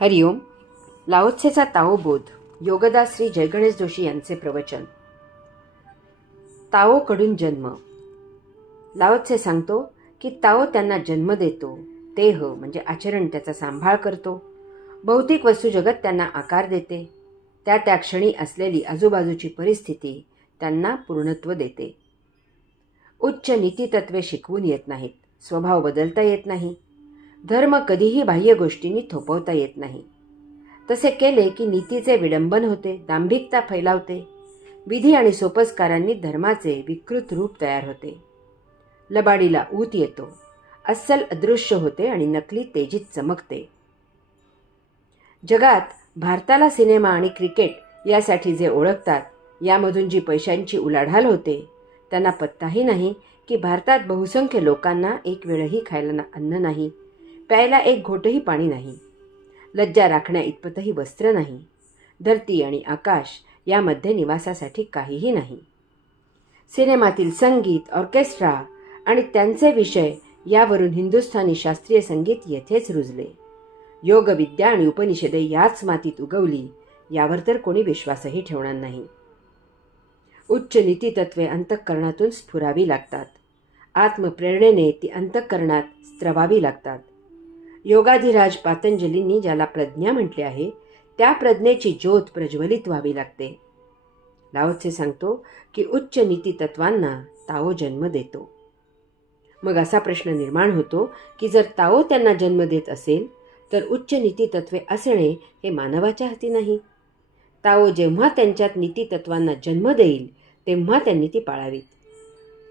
हरिओम. लाओत्सेचा ताओबोध. योगदास श्री जयगणेश जोशी यांचे प्रवचन. ताओकडून जन्म. लाओत्से सांगतो की ताओ त्यांना जन्म देतो. तेह म्हणजे आचरण त्याचा सांभाळ करतो. भौतिक वस्तू जगत त्यांना आकार देते. त्या क्षणी असलेली आजूबाजूची परिस्थिती त्यांना पूर्णत्व देते. उच्च नीतितत्वे शिकवून येत नाहीत. स्वभाव बदलता येत नाही. धर्म कधीही बाह्य गोष्टींनी थोपवता येत नाही. तसे केले की नीतीचे विडंबन होते, दांभिकता फैलावते. विधी आणि सोपस्कारांनी धर्माचे विकृत रूप तयार होते. लबाडीला ऊत येतो. अस्सल अदृश्य होते आणि नकली तेजीत चमकते. जगात भारताला सिनेमा आणि क्रिकेट यासाठी जे ओळखतात, यामधून जी पैशांची उलाढाल होते, त्यांना पत्ताही नाही की भारतात बहुसंख्य लोकांना एक वेळही खायला अन्न नाही, प्यायला एक घोटही पाणी नाही, लज्जा राखण्या इतपतही वस्त्र नाही, धरती आणि आकाश यामध्ये निवासासाठी काहीही नाही. सिनेमातील संगीत, ऑर्केस्ट्रा आणि त्यांचे विषय यावरून हिंदुस्थानी शास्त्रीय संगीत येथेच रुजले. योगविद्या आणि उपनिषदे याच मातीत उगवली, यावर तर कोणी विश्वासही ठेवणार नाही. उच्च नीतितत्वे अंतःकरणातून स्फुरावी लागतात. आत्मप्रेरणेने ती अंतःकरणात स्त्रवावी लागतात. योगाधिराज पातंजलींनी ज्याला प्रज्ञा म्हटले आहे, त्या प्रज्ञेची ज्योत प्रज्वलित व्हावी लागते. लाओत्से सांगतो की उच्च नीतितत्वांना ताओ जन्म देतो. मग असा प्रश्न निर्माण होतो की जर ताओ त्यांना जन्म देत असेल तर उच्च नीतितत्वे असणे हे मानवाच्या हाती नाही. ताओ जेव्हा त्यांच्यात नीतितत्वांना जन्म देईल तेव्हा त्यांनी ती पाळावीत.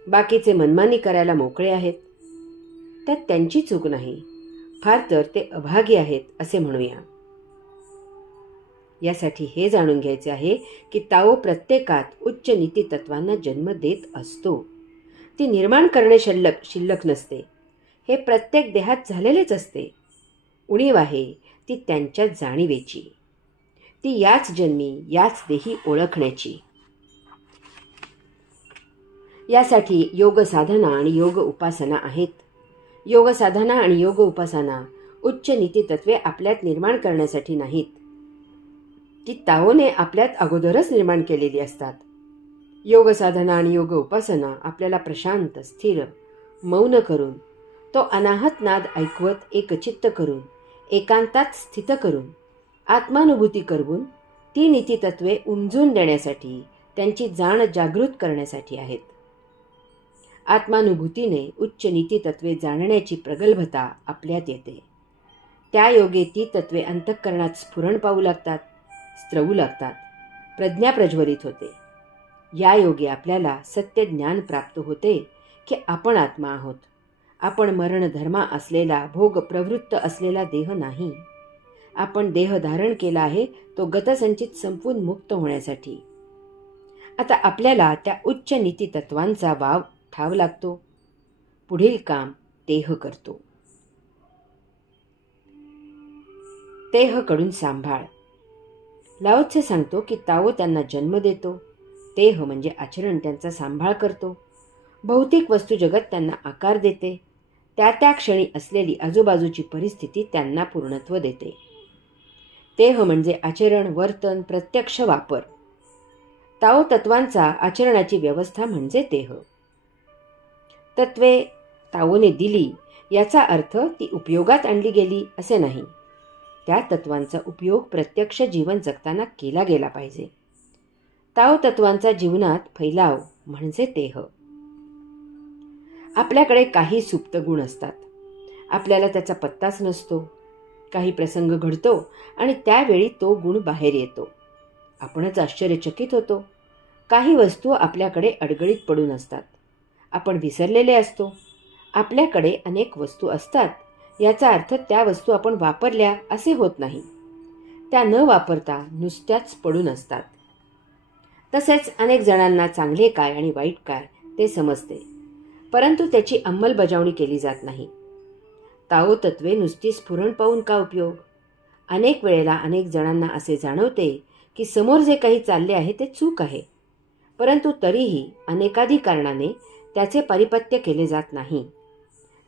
बाकीचे मनमानी करायला मोकळे आहेत. त्यात त्यांची चूक नाही, फार तर ते अभागी आहेत असे म्हणूया. यासाठी हे जाणून घ्यायचे आहे की ताओ प्रत्येकात उच्च नीतितत्वांना जन्म देत असतो. ती निर्माण करणे शिल्लक नसते. हे प्रत्येक देहात झालेलेच असते. उणीव आहे ती त्यांच्या जाणीवेची, ती याच जन्मी याच देही ओळखण्याची. यासाठी योग साधना आणि योग उपासना आहेत. योग साधना आणि योग उपासना उच्च नीतितत्वे आपल्यात निर्माण करण्यासाठी नाहीत. ती ताओने आपल्यात अगोदरच निर्माण केलेली असतात. योग साधना आणि योग उपासना आपल्याला प्रशांत, स्थिर, मौन करून, तो अनाहत नाद ऐकवत एकचित्त करून, एकांतात स्थित करून, आत्मानुभूती करवून ती नीतितत्वे उमजून देण्यासाठी, त्यांची जाण जागृत करण्यासाठी आहेत. आत्मानुभूतीने उच्च नीतितत्वे जाणण्याची प्रगल्भता आपल्यात येते. त्या योगे ती तत्वे अंतःकरणात स्फुरण पाहू लागतात, स्त्रवू लागतात. प्रज्ञा प्रज्वलित होते. या योगे आपल्याला सत्य ज्ञान प्राप्त होते की आपण आत्मा आहोत. आपण मरणधर्मा असलेला, भोग प्रवृत्त असलेला देह नाही. आपण देह धारण केला आहे तो गतसंचित संपून मुक्त होण्यासाठी. आता आपल्याला त्या उच्च नीतितत्वांचा वाव ठाव लागतो. पुढील काम तेह करतो. तेह कडून सांभाळ. लाओत्से सांगतो की ताओ त्यांना जन्म देतो. तेह म्हणजे आचरण त्यांचा सांभाळ करतो. भौतिक वस्तू जगत त्यांना आकार देते. त्या क्षणी असलेली आजूबाजूची परिस्थिती त्यांना पूर्णत्व देते. तेह म्हणजे आचरण, वर्तन, प्रत्यक्ष वापर. ताओ तत्वांचा आचरणाची व्यवस्था म्हणजे तेह. तत्वे ताओने दिली याचा अर्थ ती उपयोगात आणली गेली असे नाही. त्या तत्वांचा उपयोग प्रत्यक्ष जीवन जगताना केला गेला पाहिजे. ताओ तत्वांचा जीवनात फैलाव म्हणजे तेह. आपल्याकडे काही सुप्त गुण असतात. आपल्याला त्याचा पत्ताच नसतो. काही प्रसंग घडतो आणि त्यावेळी तो गुण बाहेर येतो. आपणच आश्चर्यचकित होतो. काही वस्तू आपल्याकडे अडगळीत पडून असतात. आपण विसरलेले असतो. आपल्याकडे अनेक वस्तू असतात, याचा अर्थ त्या वस्तू आपण वापरल्या असे होत नाही. त्या न वापरता नुसत्याच पडून असतात. तसेच अनेक जणांना चांगले काय आणि वाईट काय ते समजते, परंतु त्याची अंमलबजावणी केली जात नाही. ताओ तत्वे नुसती स्फुरण पाहून का उपयोग? अनेक वेळेला अनेक जणांना असे जाणवते की समोर जे काही चालले आहे ते चूक आहे, परंतु तरीही अनेकाधी कारणाने त्याचे परिपत्य केले जात नाही.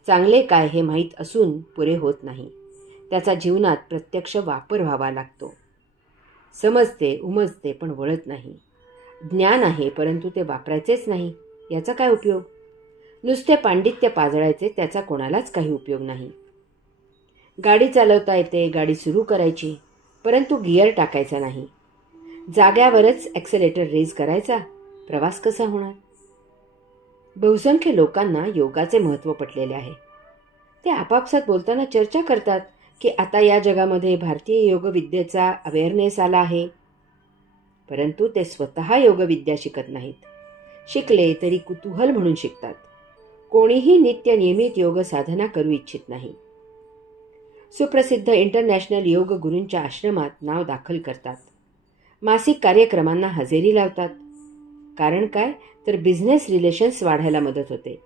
चांगले काय हे माहीत असून पुरे होत नाही. त्याचा जीवनात प्रत्यक्ष वापर व्हावा लागतो. समजते, उमजते, पण वळत नाही. ज्ञान आहे, परंतु ते वापरायचेच नाही. याचा काय उपयोग? नुसते पांडित्य पाजळायचे, त्याचा कोणालाच काही उपयोग नाही. गाडी चालवता येते, गाडी सुरू करायची, परंतु गिअर टाकायचा नाही. जाग्यावरच ॲक्सेलेटर रेज करायचा, प्रवास कसा होणार? बहुसंख्य लोकांना योगाचे महत्त्व पटलेले आहे. ते आपापसात बोलताना चर्चा करतात की आता या जगामध्ये भारतीय योगविद्येचा अवेअरनेस आला आहे. परंतु ते स्वतः योगविद्या शिकत नाहीत. शिकले तरी कुतूहल म्हणून शिकतात. कोणीही नित्य नियमित योग साधना करू इच्छित नाही. सुप्रसिद्ध इंटरनॅशनल योग गुरूंच्या आश्रमात नाव दाखल करतात. मासिक कार्यक्रमांना हजेरी लावतात. कारण काय? तर बिझनेस रिलेशन्स वाढायला मदत होते.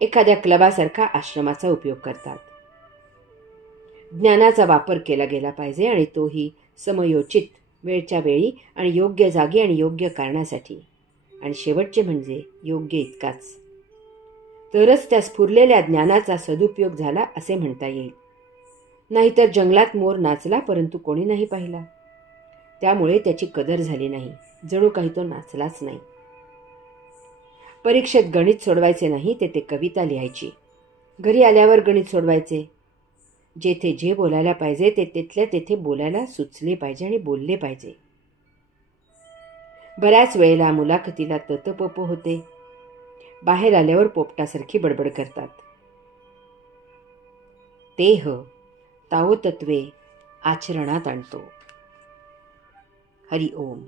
एखाद्या क्लबासारखा आश्रमाचा उपयोग करतात. ज्ञानाचा वापर केला गेला पाहिजे आणि तोही समयोचित, वेळच्या वेळी आणि योग्य जागी आणि योग्य कारणासाठी. आणि शेवटचे म्हणजे योग्य इतकाच. तरच त्या स्फुरलेल्या ज्ञानाचा सदुपयोग झाला असे म्हणता येईल. नाहीतर जंगलात मोर नाचला परंतु कोणी नाही पाहिला. त्यामुळे त्याची कदर झाली नाही. जणू काही तो नाचलाच नाही. परीक्षेत गणित सोडवायचे नाही, तेथे कविता लिहायची. घरी आल्यावर गणित सोडवायचे. जेथे जे बोलायला पाहिजे ते तिथल्या तेथे बोलायला सुचले पाहिजे आणि बोलले पाहिजे. बऱ्याच वेळेला मुलाखतीला ततपप होते. बाहेर आल्यावर पोपटासारखी बडबड करतात. तेह ताओ तत्वे आचरणात आणतो. हरि ओम.